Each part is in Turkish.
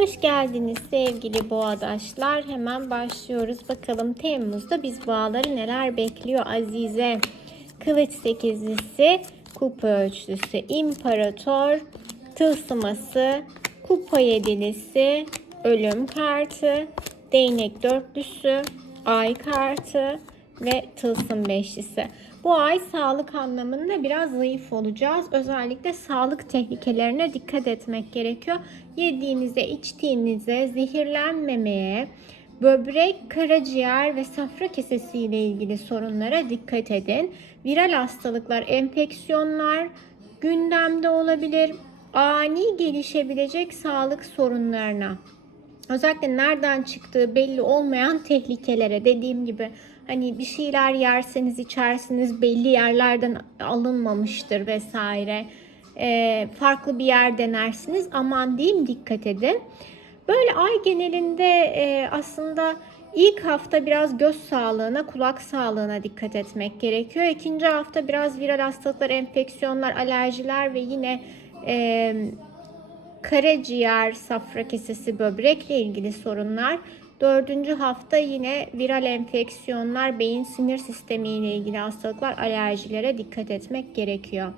Hoş geldiniz sevgili boğadaşlar. Hemen başlıyoruz. Bakalım Temmuz'da biz boğaları neler bekliyor Azize. Kılıç sekizlisi, kupa ölçüsü, imparator, tılsıması, kupa yedilisi, ölüm kartı, değnek dörtlüsü, ay kartı ve tılsım beşlisi. Bu ay sağlık anlamında biraz zayıf olacağız. Özellikle sağlık tehlikelerine dikkat etmek gerekiyor. Yediğinize, içtiğinize, zehirlenmemeye, böbrek, karaciğer ve safra kesesi ile ilgili sorunlara dikkat edin. Viral hastalıklar, enfeksiyonlar gündemde olabilir. Ani gelişebilecek sağlık sorunlarına özellikle nereden çıktığı belli olmayan tehlikelere dediğim gibi hani bir şeyler yerseniz içersiniz belli yerlerden alınmamıştır vesaire Ee, farklı bir yer denersiniz aman diyeyim dikkat edin. Böyle ay genelinde e, aslında ilk hafta biraz göz sağlığına, kulak sağlığına dikkat etmek gerekiyor. İkinci hafta biraz viral hastalıklar, enfeksiyonlar, alerjiler ve yine e, karaciğer, safra kesesi, böbrekle ilgili sorunlar. Dördüncü hafta yine viral enfeksiyonlar, beyin sinir sistemi ile ilgili hastalıklar, alerjilere dikkat etmek gerekiyor.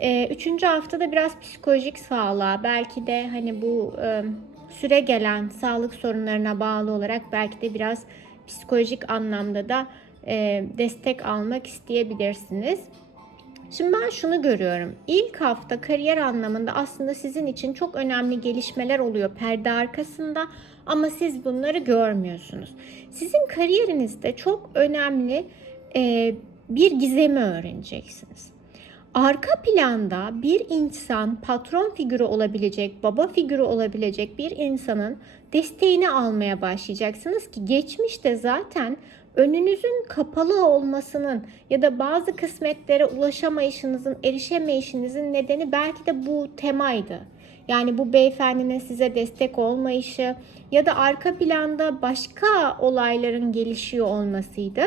Ee, üçüncü haftada biraz psikolojik sağlığa, belki de hani bu e, süre gelen sağlık sorunlarına bağlı olarak belki de biraz psikolojik anlamda da e, destek almak isteyebilirsiniz. Şimdi ben şunu görüyorum. İlk hafta kariyer anlamında aslında sizin için çok önemli gelişmeler oluyor perde arkasında ama siz bunları görmüyorsunuz. Sizin kariyerinizde çok önemli e, bir gizemi öğreneceksiniz. Arka planda bir insan patron figürü olabilecek, baba figürü olabilecek bir insanın desteğini almaya başlayacaksınız ki geçmişte zaten önünüzün kapalı olmasının ya da bazı kısmetlere ulaşamayışınızın, erişemeyişinizin nedeni belki de bu temaydı. Yani bu beyefendinin size destek olmayışı ya da arka planda başka olayların gelişiyor olmasıydı.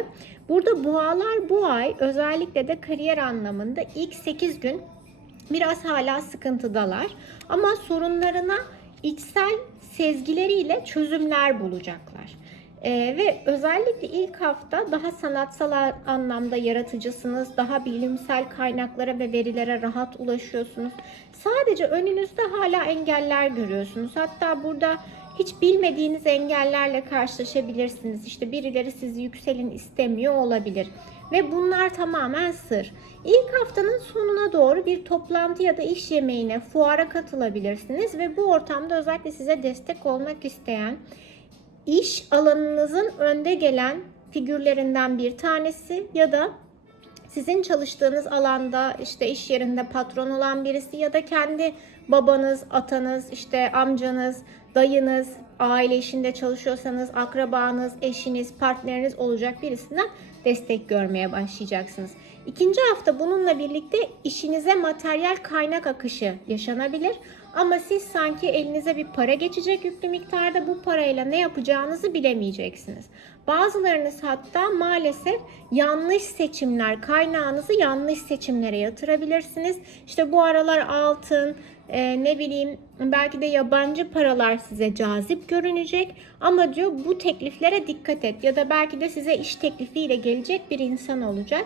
Burada boğalar bu ay özellikle de kariyer anlamında ilk 8 gün biraz hala sıkıntıdalar. Ama sorunlarına içsel sezgileriyle çözümler bulacaklar. Ee, ve özellikle ilk hafta daha sanatsal anlamda yaratıcısınız, daha bilimsel kaynaklara ve verilere rahat ulaşıyorsunuz. Sadece önünüzde hala engeller görüyorsunuz. Hatta burada hiç bilmediğiniz engellerle karşılaşabilirsiniz. İşte birileri sizi yükselin istemiyor olabilir. Ve bunlar tamamen sır. İlk haftanın sonuna doğru bir toplantı ya da iş yemeğine, fuara katılabilirsiniz ve bu ortamda özellikle size destek olmak isteyen iş alanınızın önde gelen figürlerinden bir tanesi ya da sizin çalıştığınız alanda işte iş yerinde patron olan birisi ya da kendi babanız, atanız, işte amcanız, dayınız, aile işinde çalışıyorsanız akrabanız, eşiniz, partneriniz olacak birisinden destek görmeye başlayacaksınız. İkinci hafta bununla birlikte işinize materyal kaynak akışı yaşanabilir. Ama siz sanki elinize bir para geçecek yüklü miktarda bu parayla ne yapacağınızı bilemeyeceksiniz. Bazılarınız hatta maalesef yanlış seçimler, kaynağınızı yanlış seçimlere yatırabilirsiniz. İşte bu aralar altın, e, ne bileyim belki de yabancı paralar size cazip görünecek. Ama diyor bu tekliflere dikkat et ya da belki de size iş teklifiyle gelecek bir insan olacak.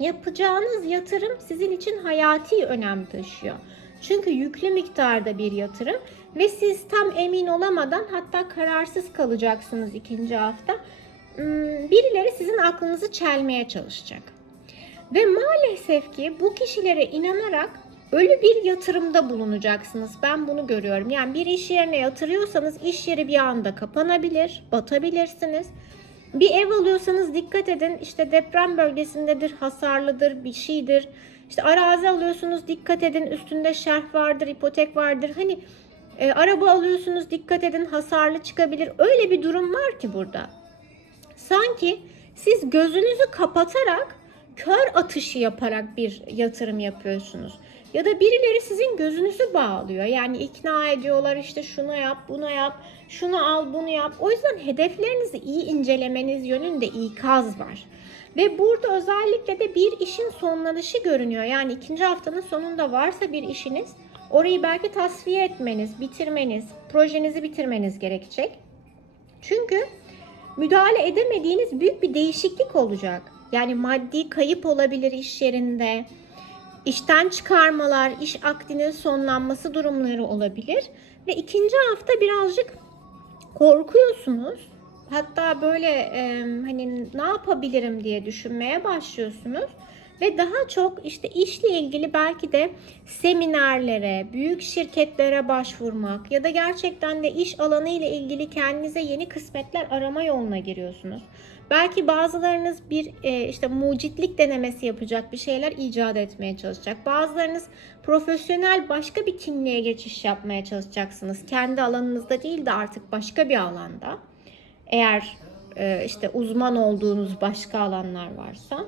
Yapacağınız yatırım sizin için hayati önem taşıyor. Çünkü yüklü miktarda bir yatırım ve siz tam emin olamadan hatta kararsız kalacaksınız ikinci hafta. Hmm, Birileri sizin aklınızı çelmeye çalışacak. Ve maalesef ki bu kişilere inanarak ölü bir yatırımda bulunacaksınız. Ben bunu görüyorum. Yani bir iş yerine yatırıyorsanız iş yeri bir anda kapanabilir, batabilirsiniz. Bir ev alıyorsanız dikkat edin. İşte deprem bölgesindedir, hasarlıdır, bir şeydir. İşte arazi alıyorsunuz dikkat edin. Üstünde şerh vardır, ipotek vardır. Hani e, araba alıyorsunuz dikkat edin hasarlı çıkabilir. Öyle bir durum var ki burada. Sanki siz gözünüzü kapatarak kör atışı yaparak bir yatırım yapıyorsunuz. Ya da birileri sizin gözünüzü bağlıyor. Yani ikna ediyorlar işte şunu yap, bunu yap, şunu al, bunu yap. O yüzden hedeflerinizi iyi incelemeniz yönünde ikaz var. Ve burada özellikle de bir işin sonlanışı görünüyor. Yani ikinci haftanın sonunda varsa bir işiniz Orayı belki tasfiye etmeniz, bitirmeniz, projenizi bitirmeniz gerekecek. Çünkü müdahale edemediğiniz büyük bir değişiklik olacak. Yani maddi kayıp olabilir iş yerinde. İşten çıkarmalar, iş akdinin sonlanması durumları olabilir. Ve ikinci hafta birazcık korkuyorsunuz. Hatta böyle e, hani ne yapabilirim diye düşünmeye başlıyorsunuz. Ve daha çok işte işle ilgili belki de seminerlere, büyük şirketlere başvurmak ya da gerçekten de iş alanı ile ilgili kendinize yeni kısmetler arama yoluna giriyorsunuz. Belki bazılarınız bir e, işte mucitlik denemesi yapacak bir şeyler icat etmeye çalışacak. Bazılarınız profesyonel başka bir kimliğe geçiş yapmaya çalışacaksınız. Kendi alanınızda değil de artık başka bir alanda. Eğer e, işte uzman olduğunuz başka alanlar varsa.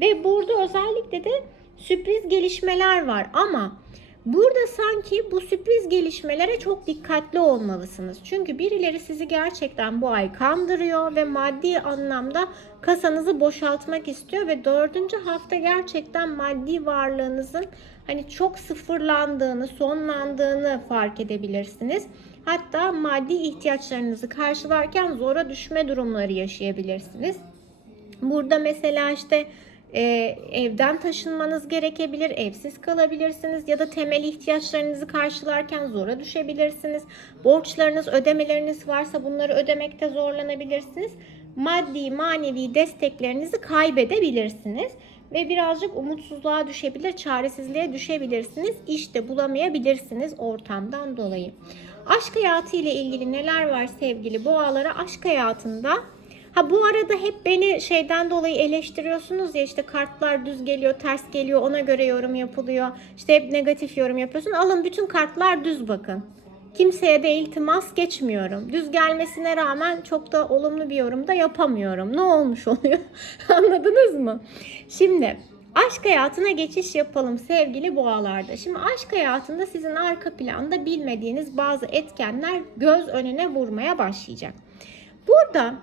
Ve burada özellikle de sürpriz gelişmeler var ama burada sanki bu sürpriz gelişmelere çok dikkatli olmalısınız. Çünkü birileri sizi gerçekten bu ay kandırıyor ve maddi anlamda kasanızı boşaltmak istiyor ve dördüncü hafta gerçekten maddi varlığınızın hani çok sıfırlandığını, sonlandığını fark edebilirsiniz. Hatta maddi ihtiyaçlarınızı karşılarken zora düşme durumları yaşayabilirsiniz. Burada mesela işte e, evden taşınmanız gerekebilir, evsiz kalabilirsiniz ya da temel ihtiyaçlarınızı karşılarken zora düşebilirsiniz. Borçlarınız, ödemeleriniz varsa bunları ödemekte zorlanabilirsiniz. Maddi, manevi desteklerinizi kaybedebilirsiniz ve birazcık umutsuzluğa düşebilir, çaresizliğe düşebilirsiniz. İşte bulamayabilirsiniz ortamdan dolayı. Aşk hayatı ile ilgili neler var sevgili boğalara? Aşk hayatında Ha bu arada hep beni şeyden dolayı eleştiriyorsunuz ya işte kartlar düz geliyor, ters geliyor, ona göre yorum yapılıyor. İşte hep negatif yorum yapıyorsun. Alın bütün kartlar düz bakın. Kimseye de iltimas geçmiyorum. Düz gelmesine rağmen çok da olumlu bir yorum da yapamıyorum. Ne olmuş oluyor? Anladınız mı? Şimdi aşk hayatına geçiş yapalım sevgili boğalarda. Şimdi aşk hayatında sizin arka planda bilmediğiniz bazı etkenler göz önüne vurmaya başlayacak. Burada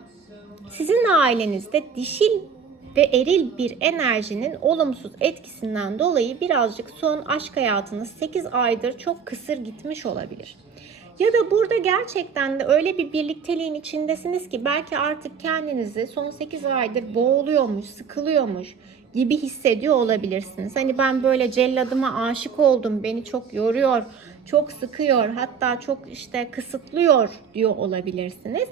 sizin ailenizde dişil ve eril bir enerjinin olumsuz etkisinden dolayı birazcık son aşk hayatınız 8 aydır çok kısır gitmiş olabilir. Ya da burada gerçekten de öyle bir birlikteliğin içindesiniz ki belki artık kendinizi son 8 aydır boğuluyormuş, sıkılıyormuş gibi hissediyor olabilirsiniz. Hani ben böyle celladıma aşık oldum, beni çok yoruyor, çok sıkıyor, hatta çok işte kısıtlıyor diyor olabilirsiniz.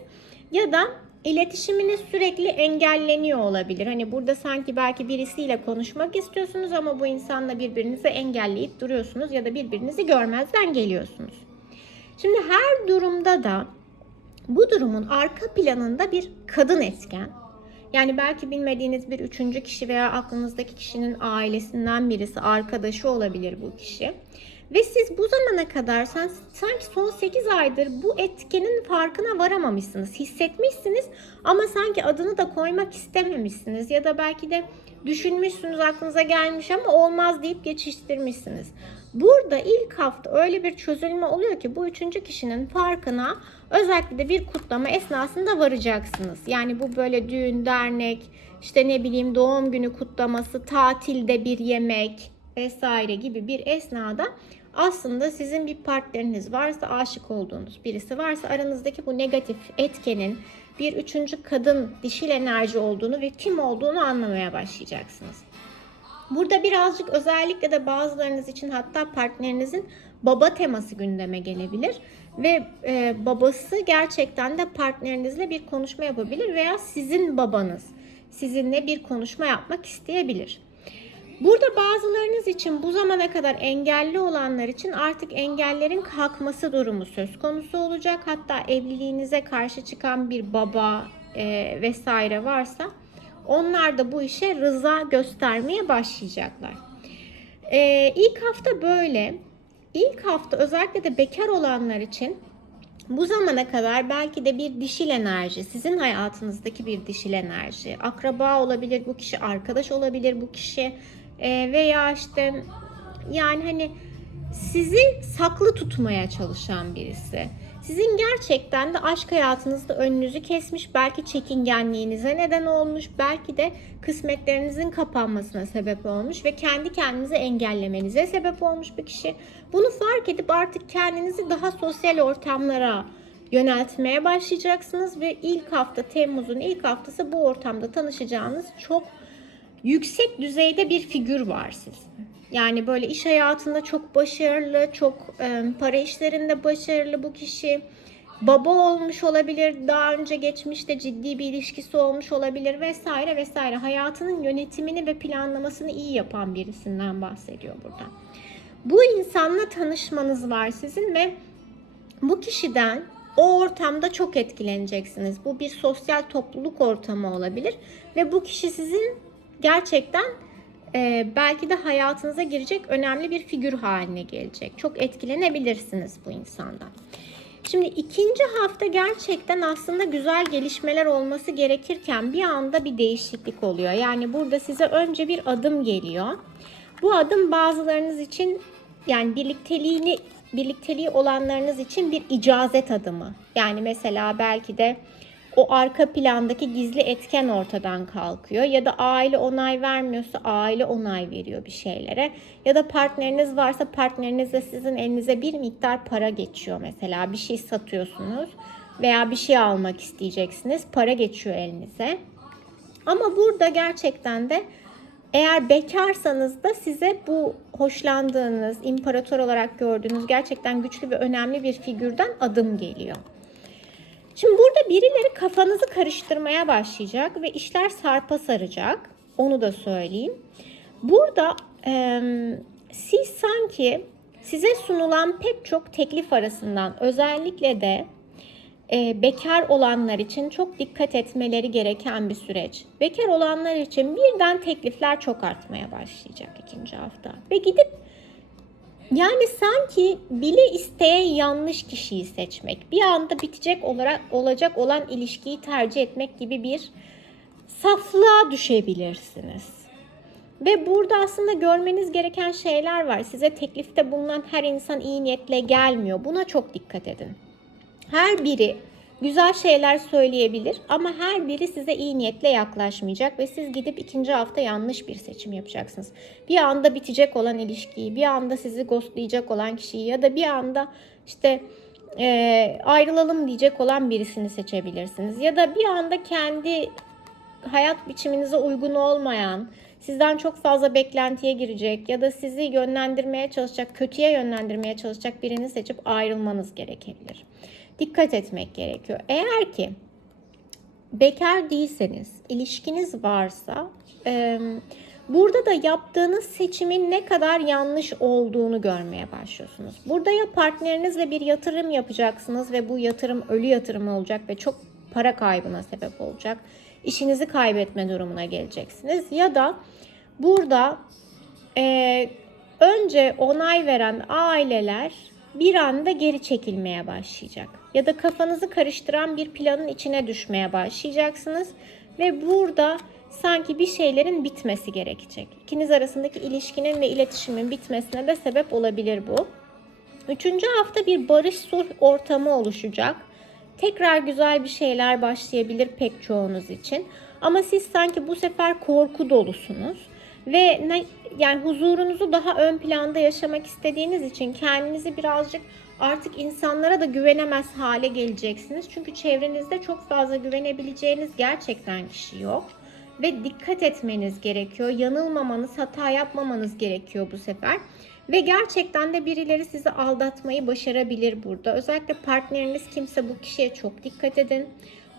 Ya da iletişiminiz sürekli engelleniyor olabilir. Hani burada sanki belki birisiyle konuşmak istiyorsunuz ama bu insanla birbirinizi engelleyip duruyorsunuz ya da birbirinizi görmezden geliyorsunuz. Şimdi her durumda da bu durumun arka planında bir kadın etken. Yani belki bilmediğiniz bir üçüncü kişi veya aklınızdaki kişinin ailesinden birisi, arkadaşı olabilir bu kişi. Ve siz bu zamana kadar sen, sanki son 8 aydır bu etkenin farkına varamamışsınız. Hissetmişsiniz ama sanki adını da koymak istememişsiniz. Ya da belki de düşünmüşsünüz aklınıza gelmiş ama olmaz deyip geçiştirmişsiniz. Burada ilk hafta öyle bir çözülme oluyor ki bu üçüncü kişinin farkına özellikle de bir kutlama esnasında varacaksınız. Yani bu böyle düğün, dernek, işte ne bileyim doğum günü kutlaması, tatilde bir yemek vesaire gibi bir esnada aslında sizin bir partneriniz varsa, aşık olduğunuz birisi varsa aranızdaki bu negatif etkenin bir üçüncü kadın dişil enerji olduğunu ve kim olduğunu anlamaya başlayacaksınız. Burada birazcık özellikle de bazılarınız için hatta partnerinizin baba teması gündeme gelebilir ve e, babası gerçekten de partnerinizle bir konuşma yapabilir veya sizin babanız sizinle bir konuşma yapmak isteyebilir. Burada bazılarınız için bu zamana kadar engelli olanlar için artık engellerin kalkması durumu söz konusu olacak. Hatta evliliğinize karşı çıkan bir baba e, vesaire varsa onlar da bu işe rıza göstermeye başlayacaklar. E, ilk hafta böyle. İlk hafta özellikle de bekar olanlar için bu zamana kadar belki de bir dişil enerji, sizin hayatınızdaki bir dişil enerji, akraba olabilir bu kişi, arkadaş olabilir bu kişi e, veya işte yani hani sizi saklı tutmaya çalışan birisi. Sizin gerçekten de aşk hayatınızda önünüzü kesmiş, belki çekingenliğinize neden olmuş, belki de kısmetlerinizin kapanmasına sebep olmuş ve kendi kendinizi engellemenize sebep olmuş bir kişi. Bunu fark edip artık kendinizi daha sosyal ortamlara yöneltmeye başlayacaksınız ve ilk hafta Temmuz'un ilk haftası bu ortamda tanışacağınız çok yüksek düzeyde bir figür var sizin. Yani böyle iş hayatında çok başarılı, çok e, para işlerinde başarılı bu kişi. Baba olmuş olabilir, daha önce geçmişte ciddi bir ilişkisi olmuş olabilir vesaire vesaire. Hayatının yönetimini ve planlamasını iyi yapan birisinden bahsediyor burada. Bu insanla tanışmanız var sizin ve bu kişiden o ortamda çok etkileneceksiniz. Bu bir sosyal topluluk ortamı olabilir ve bu kişi sizin gerçekten e, belki de hayatınıza girecek önemli bir figür haline gelecek. Çok etkilenebilirsiniz bu insandan. Şimdi ikinci hafta gerçekten aslında güzel gelişmeler olması gerekirken bir anda bir değişiklik oluyor. Yani burada size önce bir adım geliyor. Bu adım bazılarınız için yani birlikteliğini birlikteliği olanlarınız için bir icazet adımı. Yani mesela belki de o arka plandaki gizli etken ortadan kalkıyor ya da aile onay vermiyorsa aile onay veriyor bir şeylere ya da partneriniz varsa partnerinizle sizin elinize bir miktar para geçiyor mesela bir şey satıyorsunuz veya bir şey almak isteyeceksiniz para geçiyor elinize. Ama burada gerçekten de eğer bekarsanız da size bu hoşlandığınız, imparator olarak gördüğünüz gerçekten güçlü ve önemli bir figürden adım geliyor. Şimdi burada birileri kafanızı karıştırmaya başlayacak ve işler sarpa saracak. Onu da söyleyeyim. Burada e, siz sanki size sunulan pek çok teklif arasından özellikle de e, bekar olanlar için çok dikkat etmeleri gereken bir süreç. Bekar olanlar için birden teklifler çok artmaya başlayacak ikinci hafta. Ve gidip yani sanki bile isteye yanlış kişiyi seçmek, bir anda bitecek olarak olacak olan ilişkiyi tercih etmek gibi bir saflığa düşebilirsiniz. Ve burada aslında görmeniz gereken şeyler var. Size teklifte bulunan her insan iyi niyetle gelmiyor. Buna çok dikkat edin. Her biri güzel şeyler söyleyebilir ama her biri size iyi niyetle yaklaşmayacak ve siz gidip ikinci hafta yanlış bir seçim yapacaksınız. Bir anda bitecek olan ilişkiyi, bir anda sizi ghostlayacak olan kişiyi ya da bir anda işte e, ayrılalım diyecek olan birisini seçebilirsiniz. Ya da bir anda kendi hayat biçiminize uygun olmayan, sizden çok fazla beklentiye girecek ya da sizi yönlendirmeye çalışacak, kötüye yönlendirmeye çalışacak birini seçip ayrılmanız gerekebilir dikkat etmek gerekiyor. Eğer ki bekar değilseniz, ilişkiniz varsa e, burada da yaptığınız seçimin ne kadar yanlış olduğunu görmeye başlıyorsunuz. Burada ya partnerinizle bir yatırım yapacaksınız ve bu yatırım ölü yatırım olacak ve çok para kaybına sebep olacak. İşinizi kaybetme durumuna geleceksiniz. Ya da burada e, önce onay veren aileler bir anda geri çekilmeye başlayacak. Ya da kafanızı karıştıran bir planın içine düşmeye başlayacaksınız ve burada sanki bir şeylerin bitmesi gerekecek. İkiniz arasındaki ilişkinin ve iletişimin bitmesine de sebep olabilir bu. Üçüncü hafta bir barış sulh ortamı oluşacak. Tekrar güzel bir şeyler başlayabilir pek çoğunuz için. Ama siz sanki bu sefer korku dolusunuz ve ne, yani huzurunuzu daha ön planda yaşamak istediğiniz için kendinizi birazcık artık insanlara da güvenemez hale geleceksiniz. Çünkü çevrenizde çok fazla güvenebileceğiniz gerçekten kişi yok ve dikkat etmeniz gerekiyor. Yanılmamanız, hata yapmamanız gerekiyor bu sefer. Ve gerçekten de birileri sizi aldatmayı başarabilir burada. Özellikle partneriniz kimse bu kişiye çok dikkat edin.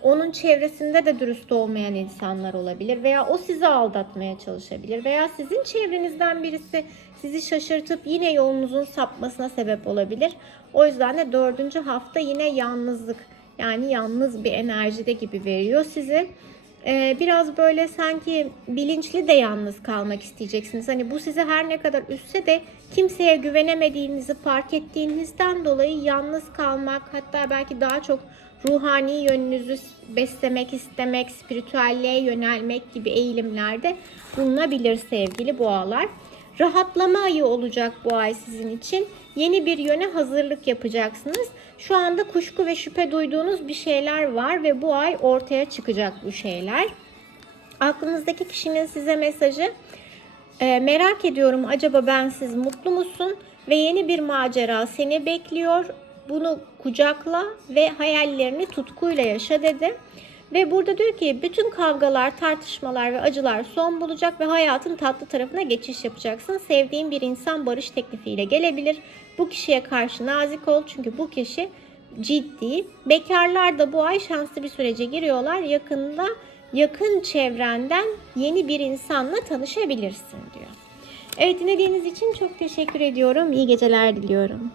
Onun çevresinde de dürüst olmayan insanlar olabilir veya o sizi aldatmaya çalışabilir veya sizin çevrenizden birisi sizi şaşırtıp yine yolunuzun sapmasına sebep olabilir. O yüzden de dördüncü hafta yine yalnızlık yani yalnız bir enerjide gibi veriyor sizi. Ee, biraz böyle sanki bilinçli de yalnız kalmak isteyeceksiniz. Hani bu sizi her ne kadar üstse de kimseye güvenemediğinizi fark ettiğinizden dolayı yalnız kalmak hatta belki daha çok ruhani yönünüzü beslemek istemek, spiritüelliğe yönelmek gibi eğilimlerde bulunabilir sevgili boğalar. Rahatlama ayı olacak bu ay sizin için. Yeni bir yöne hazırlık yapacaksınız. Şu anda kuşku ve şüphe duyduğunuz bir şeyler var ve bu ay ortaya çıkacak bu şeyler. Aklınızdaki kişinin size mesajı e, merak ediyorum acaba bensiz mutlu musun? Ve yeni bir macera seni bekliyor. Bunu kucakla ve hayallerini tutkuyla yaşa dedi. Ve burada diyor ki bütün kavgalar, tartışmalar ve acılar son bulacak ve hayatın tatlı tarafına geçiş yapacaksın. Sevdiğin bir insan barış teklifiyle gelebilir. Bu kişiye karşı nazik ol çünkü bu kişi ciddi. Bekarlar da bu ay şanslı bir sürece giriyorlar. Yakında yakın çevrenden yeni bir insanla tanışabilirsin diyor. Evet dinlediğiniz için çok teşekkür ediyorum. İyi geceler diliyorum.